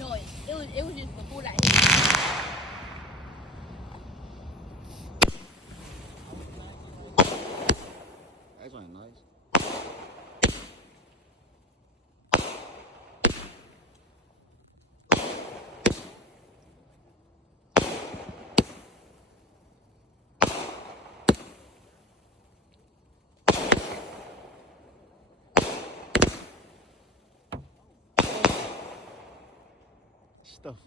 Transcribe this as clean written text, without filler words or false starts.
No, it was just before that. That's one nice. Stuff.